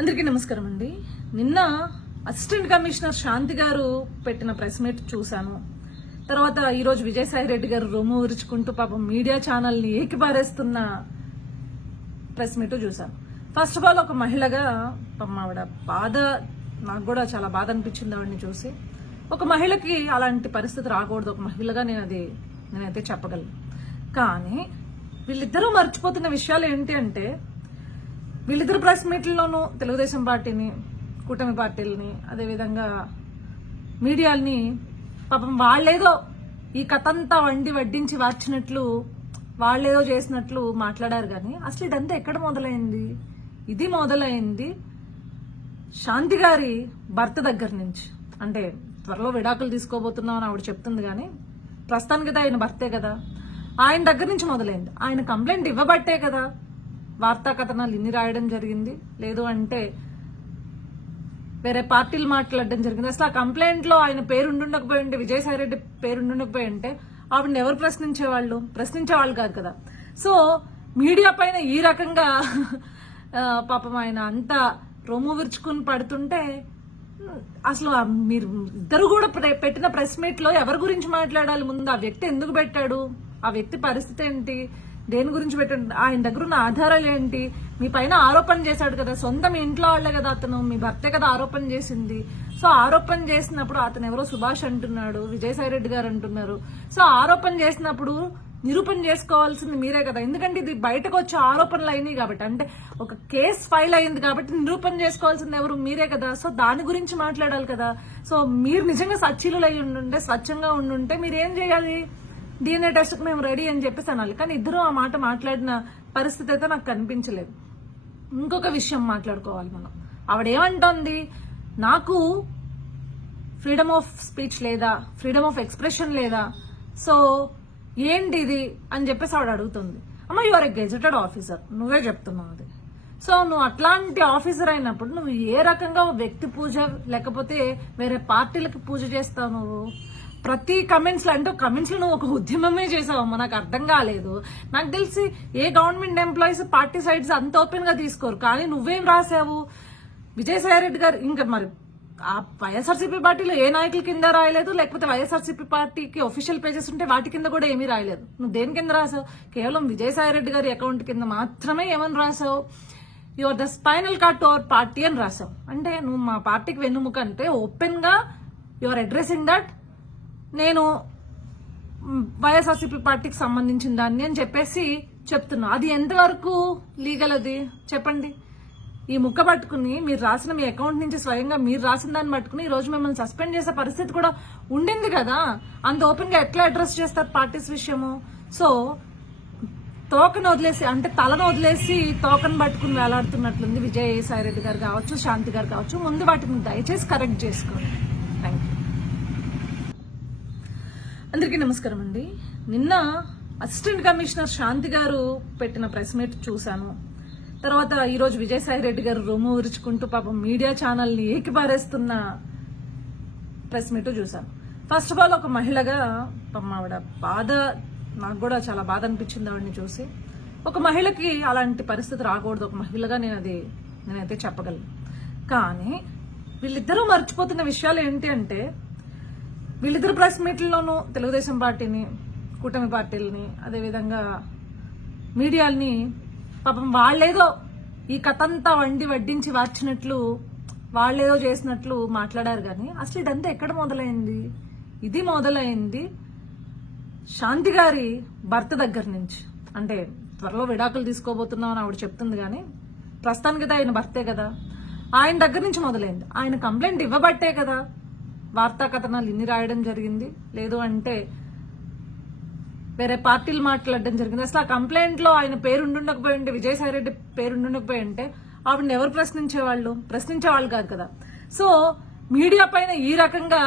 అందరికీ నమస్కారం అండి. నిన్న అసిస్టెంట్ కమిషనర్ శాంతి గారు పెట్టిన ప్రెస్ మీట్ చూశాను. తర్వాత ఈరోజు విజయసాయి రెడ్డి గారు రొమ్ము విరుచుకుంటూ పాపం మీడియా ఛానల్ని ఏకిపారేస్తున్న ప్రెస్ మీట్ చూశాను. ఫస్ట్ ఆఫ్ ఆల్ ఒక మహిళగా పాపం ఆవిడ బాధ, నాకు కూడా చాలా బాధ అనిపించింది ఆవిడని చూసి. ఒక మహిళకి అలాంటి పరిస్థితి రాకూడదు, ఒక మహిళగా నేనైతే చెప్పగలను. కానీ వీళ్ళిద్దరూ మర్చిపోతున్న విషయాలు ఏంటి అంటే, వీళ్ళిద్దరు ప్రెస్ మీట్లలోనూ తెలుగుదేశం పార్టీని, కూటమి పార్టీలని, అదేవిధంగా మీడియాని పాపం వాళ్ళేదో ఈ కథంతా వడ్డించి వార్చినట్లు, వాళ్ళేదో చేసినట్లు మాట్లాడారు. కానీ అసలు ఇదంతా ఎక్కడ మొదలైంది? ఇది మొదలైంది శాంతి గారి భర్త దగ్గర నుంచి. అంటే త్వరలో విడాకులు తీసుకోబోతున్నాం అని ఆవిడ చెప్తుంది, కానీ ప్రస్తుతానికి ఆయన భర్తే కదా, ఆయన దగ్గర నుంచి మొదలైంది. ఆయన కంప్లైంట్ ఇవ్వబట్టే కదా వార్తా కథనాలు ఇన్ని రాయడం జరిగింది, లేదు అంటే వేరే పార్టీలు మాట్లాడడం జరిగింది. అసలు ఆ కంప్లైంట్ లో ఆయన పేరు ఉండుండకపోయి ఉంటే, విజయసాయి రెడ్డి పేరు ఉండుండకపోయి ఉంటే ఆవిడని ఎవరు ప్రశ్నించేవాళ్ళు కాదు కదా. సో మీడియా పైన ఈ రకంగా పాపం ఆయన అంతా రొమ్ము విరుచుకుని పడుతుంటే, అసలు మీరు ఇద్దరు కూడా పెట్టిన ప్రెస్ మీట్ లో ఎవరి గురించి మాట్లాడాలి? ముందు ఆ వ్యక్తి ఎందుకు పెట్టాడు, ఆ వ్యక్తి పరిస్థితి ఏంటి, దేని గురించి పెట్టండి, ఆయన దగ్గర ఉన్న ఆధారాలు ఏంటి? మీ పైన ఆరోపణ చేశాడు కదా, సొంత మీ ఇంట్లో వాళ్లే కదా, అతను మీ భర్తే కదా ఆరోపణ చేసింది. సో ఆరోపణ చేసినప్పుడు అతను ఎవరో సుభాష్ అంటున్నాడు, విజయసాయి రెడ్డి గారు అంటున్నారు. సో ఆరోపణ చేసినప్పుడు నిరూపణ చేసుకోవాల్సింది మీరే కదా, ఎందుకంటే ఇది బయటకు వచ్చే ఆరోపణలు అయినాయి కాబట్టి, అంటే ఒక కేసు ఫైల్ అయింది కాబట్టి నిరూపణ చేసుకోవాల్సింది ఎవరు? మీరే కదా. సో దాని గురించి మాట్లాడాలి కదా. సో మీరు నిజంగా సచ్చీలు అయి ఉండుంటే, స్వచ్ఛంగా ఉండుంటే మీరు ఏం చేయాలి? DNA టెస్ట్కి మేము రెడీ అని చెప్పేసి అనాలి. కానీ ఇద్దరు ఆ మాట మాట్లాడిన పరిస్థితి అయితే నాకు కనిపించలేదు. ఇంకొక విషయం మాట్లాడుకోవాలి మనం. ఆవిడేమంటోంది, నాకు ఫ్రీడమ్ ఆఫ్ స్పీచ్ లేదా, ఫ్రీడమ్ ఆఫ్ ఎక్స్ప్రెషన్ లేదా, సో ఏంటి ఇది అని చెప్పేసి ఆవిడ అడుగుతుంది. అమ్మ, you are a gazetted officer, నువ్వే చెప్తున్నావు అది. సో నువ్వు అట్లాంటి ఆఫీసర్ అయినప్పుడు నువ్వు ఏ రకంగా వ్యక్తి పూజ లేకపోతే వేరే పార్టీలకు పూజ చేస్తావు? నువ్వు ప్రతి కమెంట్స్ లో, అంటే కమెంట్స్ లో నువ్వు ఒక ఉద్యమమే చేసావమ్మా, నాకు అర్థం కాలేదు. నాకు తెలిసి ఏ గవర్నమెంట్ ఎంప్లాయీస్ పార్టీ సైడ్స్ అంత ఓపెన్ గా తీసుకోరు, కానీ నువ్వేం రాసావు? విజయసాయి రెడ్డి గారు ఇంకా మరి ఆ వైఎస్ఆర్సీపీ పార్టీలో ఏ నాయకుల కింద రాయలేదు, లేకపోతే వైఎస్ఆర్సీపీ పార్టీకి ఒఫీషియల్ పేజెస్ ఉంటే వాటి కింద కూడా ఏమీ రాయలేదు. నువ్వు దేని కింద రాసావు? కేవలం విజయసాయి రెడ్డి గారి అకౌంట్ కింద మాత్రమే ఏమని రాసావు? You are the spinal cord to our party అని రాసావు. అంటే నువ్వు మా పార్టీకి వెన్నుముక అంటే ఓపెన్ గా యు ఆర్ అడ్రెసింగ్ దట్ నేను వైఎస్ఆర్సీపీ పార్టీకి సంబంధించిన దాన్ని అని చెప్పేసి చెప్తున్నా. అది ఎంతవరకు లీగల్? అది చెప్పండి. ఈ ముక్క పట్టుకుని మీరు రాసిన, మీ అకౌంట్ నుంచి స్వయంగా మీరు రాసిన దాన్ని పట్టుకుని ఈ రోజు మిమ్మల్ని సస్పెండ్ చేసే పరిస్థితి కూడా ఉండింది కదా. అంత ఓపెన్ గా ఎట్లా అడ్రస్ చేస్తారు పార్టీస్ విషయము? సో తోకను వదిలేసి, అంటే తలను వదిలేసి తోకను పట్టుకుని వేలాడుతున్నట్లుంది విజయసాయి రెడ్డి గారు కావచ్చు, శాంతి గారు కావచ్చు. ముందు వాటిని దయచేసి కరెక్ట్ చేసుకోండి. Thank you. అందరికీ నమస్కారం అండి. నిన్న అసిస్టెంట్ కమిషనర్ శాంతి గారు పెట్టిన ప్రెస్ మీట్ చూశాను. తర్వాత ఈరోజు విజయసాయి రెడ్డి గారు రొమ్ము విరుచుకుంటూ పాపం మీడియా ఛానల్ని ఏకిపారేస్తున్న ప్రెస్ మీట్ చూశాను. ఫస్ట్ ఆఫ్ ఆల్ ఒక మహిళగా పాపం ఆవిడ బాధ, నాకు కూడా చాలా బాధ అనిపించింది ఆవిడని చూసి. ఒక మహిళకి అలాంటి పరిస్థితి రాకూడదు, ఒక మహిళగా నేనైతే చెప్పగలను. కానీ వీళ్ళిద్దరూ మర్చిపోతున్న విషయాలు ఏంటి అంటే, వీళ్ళిద్దరు ప్రెస్ మీట్లలోనూ తెలుగుదేశం పార్టీని, కూటమి పార్టీలని, అదేవిధంగా మీడియాని పాపం వాళ్ళేదో ఈ కథంతా వడ్డించి వార్చినట్లు, వాళ్ళేదో చేసినట్లు మాట్లాడారు. కానీ అసలు ఇదంతా ఎక్కడ మొదలైంది? ఇది మొదలైంది శాంతి గారి భర్త దగ్గర నుంచి. అంటే త్వరలో విడాకులు తీసుకోబోతున్నాం అని ఆవిడ చెప్తుంది, కానీ ప్రస్తుతానికి ఆయన భర్తే కదా, ఆయన దగ్గర నుంచి మొదలైంది. ఆయన కంప్లైంట్ ఇవ్వబట్టే కదా వార్తా కథనాలు ఇన్ని రాయడం జరిగింది, లేదు అంటే వేరే పార్టీలు మాట్లాడడం జరిగింది. అసలు ఆ కంప్లైంట్ లో ఆయన పేరు ఉండుండకపోయి ఉంటే, విజయసాయి రెడ్డి పేరు ఉండుండకపోయి ఉంటే ఆవిడని ఎవరు ప్రశ్నించేవాళ్ళు కాదు కదా. సో మీడియా పైన ఈ రకంగా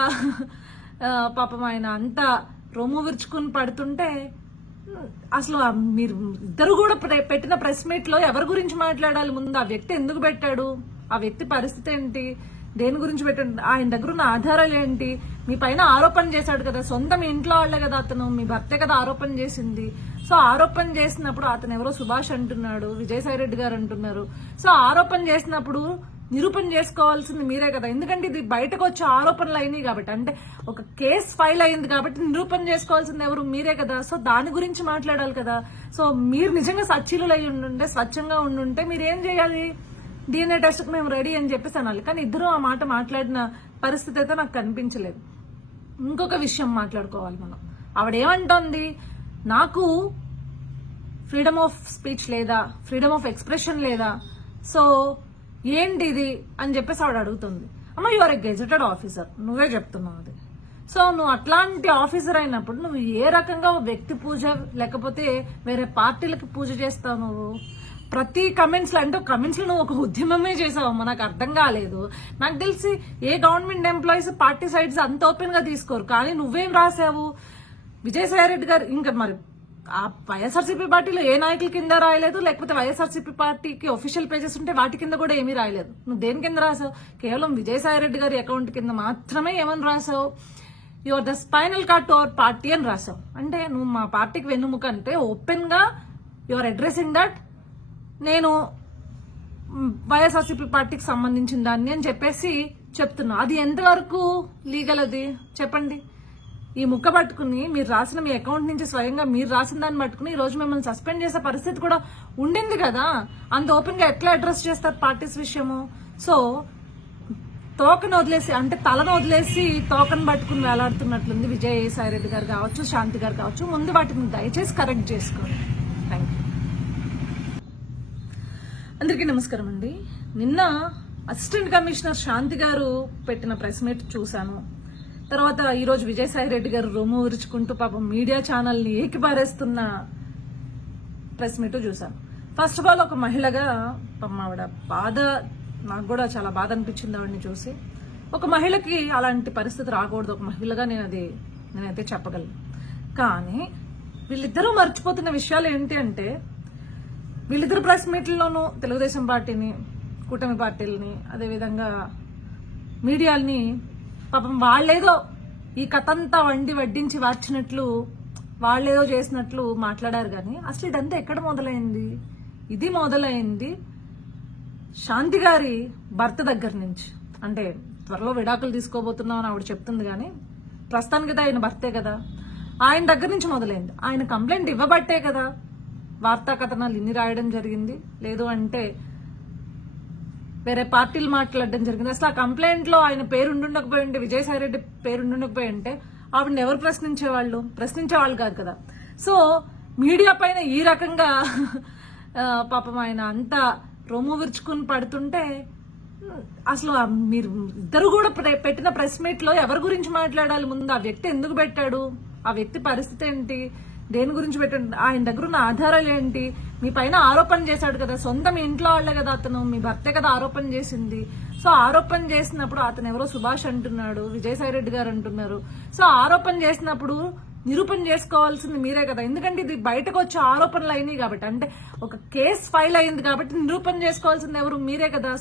పాపం ఆయన అంతా రొమ్ము విరుచుకుని పడుతుంటే, అసలు మీరు ఇద్దరు కూడా పెట్టిన ప్రెస్ మీట్ లో ఎవరి గురించి మాట్లాడాలి? ముందు ఆ వ్యక్తి ఎందుకు పెట్టాడు, ఆ వ్యక్తి పరిస్థితి ఏంటి, దేని గురించి పెట్టండి, ఆయన దగ్గర ఉన్న ఆధారాలు ఏంటి? మీ పైన ఆరోపణ చేశాడు కదా, సొంత మీ ఇంట్లో వాళ్లే కదా, అతను మీ భర్తే కదా ఆరోపణ చేసింది. సో ఆరోపణ చేసినప్పుడు అతను ఎవరో సుభాష్ అంటున్నాడు, విజయసాయి రెడ్డి గారు అంటున్నారు. సో ఆరోపణ చేసినప్పుడు నిరూపణ చేసుకోవాల్సింది మీరే కదా. ఎందుకంటే ఇది బయటకు వచ్చే ఆరోపణలు అయినాయి కాబట్టి, అంటే ఒక కేసు ఫైల్ అయింది కాబట్టి నిరూపణ చేసుకోవాల్సింది ఎవరు? మీరే కదా. సో దాని గురించి మాట్లాడాలి కదా. సో మీరు నిజంగా సచ్చీలు అయి ఉండుంటే, స్వచ్ఛంగా ఉండుంటే మీరు ఏం చేయాలి? DNA టెస్ట్కి మేము రెడీ అని చెప్పేసి అనాలి. కానీ ఇద్దరు ఆ మాట మాట్లాడిన పరిస్థితి అయితే నాకు కనిపించలేదు. ఇంకొక విషయం మాట్లాడుకోవాలి మనం. ఆవిడేమంటోంది, నాకు ఫ్రీడమ్ ఆఫ్ స్పీచ్ లేదా, ఫ్రీడమ్ ఆఫ్ ఎక్స్ప్రెషన్ లేదా, సో ఏంటి ఇది అని చెప్పేసి ఆవిడ అడుగుతుంది. అమ్మ, you are a gazetted officer, నువ్వే చెప్తున్నావు అది. సో నువ్వు అట్లాంటి ఆఫీసర్ అయినప్పుడు నువ్వు ఏ రకంగా వ్యక్తి పూజ లేకపోతే వేరే పార్టీలకు పూజ చేస్తావు? నువ్వు ప్రతి కమెంట్స్ లో, అంటే కమెంట్స్ లో నువ్వు ఒక ఉద్యమమే చేసావమ్మా, నాకు అర్థం కాలేదు. నాకు తెలిసి ఏ గవర్నమెంట్ ఎంప్లాయీస్ పార్టీ సైడ్స్ అంత ఓపెన్ గా తీసుకోరు. కానీ నువ్వేం రాసావు? విజయసాయి రెడ్డి గారు ఇంకా మరి ఆ వైఎస్ఆర్సీపీ పార్టీలో ఏ నాయకుల కింద రాయలేదు, లేకపోతే వైఎస్ఆర్సీపీ పార్టీకి ఒఫీషియల్ పేజెస్ ఉంటే వాటి కింద కూడా ఏమీ రాయలేదు. నువ్వు దేని కింద రాసావు? కేవలం విజయసాయి రెడ్డి గారి అకౌంట్ కింద మాత్రమే ఏమని రాసావు? You are the spinal cord to our party అని రాసావు. అంటే నువ్వు మా పార్టీకి వెన్నుముక అంటే ఓపెన్ గా యు ఆర్ అడ్రెసింగ్ దట్ నేను వైఎస్ఆర్సీపీ పార్టీకి సంబంధించిన దాన్ని అని చెప్పేసి చెప్తున్నా. అది ఎంతవరకు లీగల్? అది చెప్పండి. ఈ ముక్క పట్టుకుని మీరు రాసిన మీ అకౌంట్ నుంచి స్వయంగా మీరు రాసిన దాన్ని పట్టుకుని ఈ రోజు మిమ్మల్ని సస్పెండ్ చేసే పరిస్థితి కూడా ఉండింది కదా. అంత ఓపెన్ గా ఎట్లా అడ్రస్ చేస్తారు పార్టీస్ విషయము? సో తోకను వదిలేసి, అంటే తలను వదిలేసి తోకను పట్టుకుని వేలాడుతున్నట్లుంది విజయసాయి రెడ్డి గారు కావచ్చు, శాంతి గారు కావచ్చు. ముందు వాటిని దయచేసి కరెక్ట్ చేసుకోండి. Thank you. అందరికీ నమస్కారం అండి. నిన్న అసిస్టెంట్ కమిషనర్ శాంతి గారు పెట్టిన ప్రెస్ మీట్ చూశాను. తర్వాత ఈరోజు విజయసాయి రెడ్డి గారు రొమ్ము విరుచుకుంటూ పాపం మీడియా ఛానల్ని ఏకిపారేస్తున్న ప్రెస్ మీట్ చూశాను. ఫస్ట్ ఆఫ్ ఆల్ ఒక మహిళగా పాపం ఆవిడ బాధ, నాకు కూడా చాలా బాధ అనిపించింది ఆవిడని చూసి. ఒక మహిళకి అలాంటి పరిస్థితి రాకూడదు, ఒక మహిళగా నేనైతే చెప్పగలను. కానీ వీళ్ళిద్దరూ మర్చిపోతున్న విషయాలు ఏంటి అంటే, వీళ్ళిద్దరు ప్రెస్ మీట్లలోనూ తెలుగుదేశం పార్టీని, కూటమి పార్టీలని, అదేవిధంగా మీడియాల్ని పాపం వాళ్ళేదో ఈ కథంతా వడ్డించి వార్చినట్లు, వాళ్ళేదో చేసినట్లు మాట్లాడారు. కానీ అసలు ఇదంతా ఎక్కడ మొదలైంది? ఇది మొదలైంది శాంతి గారి భర్త దగ్గర నుంచి. అంటే త్వరలో విడాకులు తీసుకోబోతున్నావు అని ఆవిడ చెప్తుంది, కానీ ప్రస్తుతానికి ఆయన భర్తే కదా. ఆయన దగ్గర నుంచి మొదలైంది. ఆయన కంప్లైంట్ ఇవ్వబట్టే కదా వార్తా కథనాలు ఇన్ని రాయడం జరిగింది. లేదు అంటే వేరే పార్టీలు మాట్లాడడం జరిగింది. అసలు ఆ కంప్లైంట్ లో ఆయన పేరు ఉండుండకపోయి ఉంటే, విజయసాయి రెడ్డి పేరు ఉండుండకపోయి ఉంటే ఆవిడని ఎవరు ప్రశ్నించేవాళ్ళు కాదు కదా. సో మీడియా పైన ఈ రకంగా పాపం ఆయన అంతా రొమ్ము విరుచుకుని పడుతుంటే, అసలు మీరు ఇద్దరు కూడా పెట్టిన ప్రెస్ మీట్ లో ఎవరి గురించి మాట్లాడాలి? ముందు ఆ వ్యక్తి ఎందుకు పెట్టాడు, ఆ వ్యక్తి పరిస్థితి ఏంటి, దేని గురించి పెట్టాడు, ఆయన దగ్గర ఉన్న ఆధారాలు ఏంటి? మీ పైన ఆరోపణ చేశాడు కదా, సొంత మీ ఇంట్లో వాళ్లే కదా, అతను మీ భర్తే కదా ఆరోపణ చేసింది. సో ఆరోపణ చేసినప్పుడు అతను ఎవరో సుభాష్ అంటున్నాడు, విజయసాయి రెడ్డి గారు అంటున్నారు. సో ఆరోపణ చేసినప్పుడు నిరూపణ చేసుకోవాల్సింది మీరే కదా. ఎందుకంటే ఇది బయటకు వచ్చే ఆరోపణలు అయినాయి కాబట్టి, అంటే ఒక కేసు ఫైల్ అయింది కాబట్టి నిరూపణ చేసుకోవాల్సింది ఎవరు? మీరే కదా.